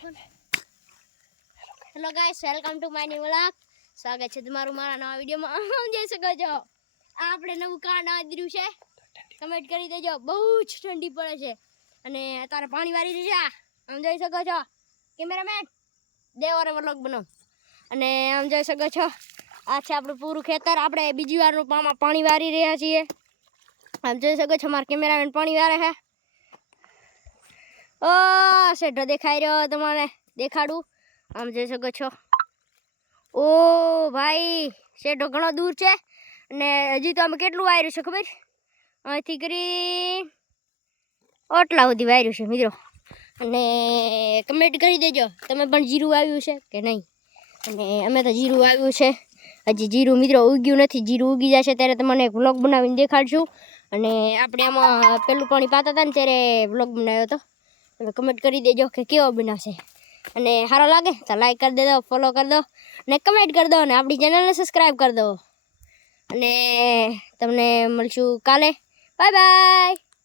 Hello guys, welcome to my new vlog. સ્વાગત છે તમારું મારા નવા વિડીયોમાં. જોઈ શકો છો આપણે નવું કાંડ આદર્યું છે. કમેન્ટ કરી દેજો. બહુ જ ઠંડી પડે છે અને અત્યારે પાણી વારી રહી છે. આમ જોઈ શકો છો કેમેરામેન દેવારે વ્લોગ બનાવ. અને આમ જોઈ શકો છો આ છે આપણું પૂરું ખેતર. આપણે બીજી વારનું પાણી વારી રહ્યા છીએ. આમ જોઈ શકો છો મારા કેમેરામેન પાણી વારે છે. ઓ શેઢો દેખાઈ રહ્યો તમારે, દેખાડું. આમ જોઈ શકો છો. ઓ ભાઈ શેઢો ઘણો દૂર છે અને હજી તો અમે કેટલું વાર્યું છે ખબર? અહીંથી કરી ઓટલા સુધી વાર્યું છે મિત્રો. અને કમેન્ટ કરી દેજો તમે પણ જીરું વાવ્યું છે કે નહીં. અને અમે તો જીરું વાવ્યું છે. હજી જીરું મિત્રો ઉગ્યું નથી. જીરું ઉગી જશે ત્યારે તમને એક વ્લોગ બનાવીને દેખાડશું. અને આપણે આમાં પેલું પાણી પાતા હતા ને ત્યારે વ્લોગ બનાવ્યો હતો. તમે કમેન્ટ કરી દેજો કે કેવો બનાવશે. અને સારો લાગે તો લાઈક કરી દેજો, ફોલો કરી દો અને કમેન્ટ કરી દો અને આપણી ચેનલને સબસ્ક્રાઈબ કરી દો. અને તમને મળશું કાલે. Bye bye.